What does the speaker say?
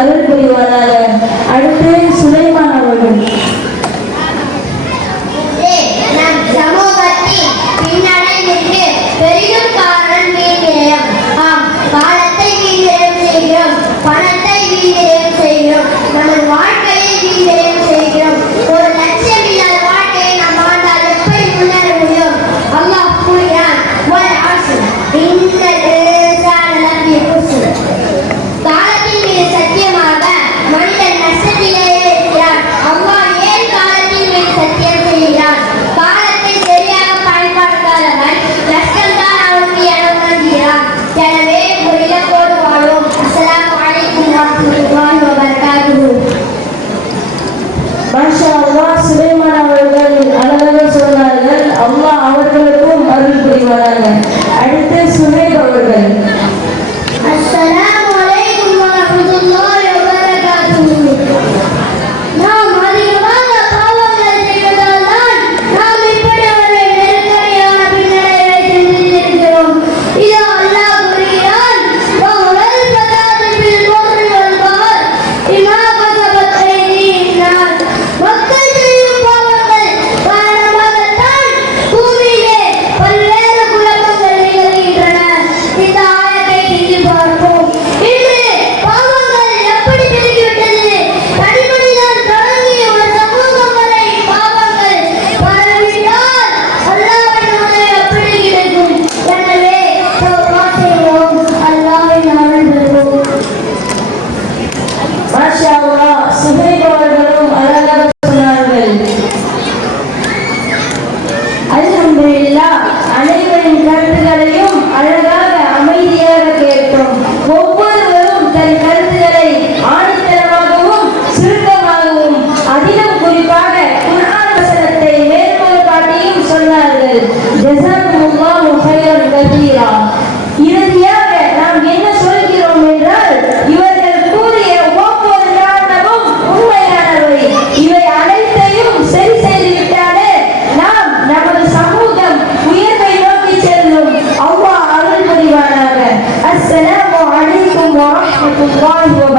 அருள் புரிவாராக அடுத்து com nós, meu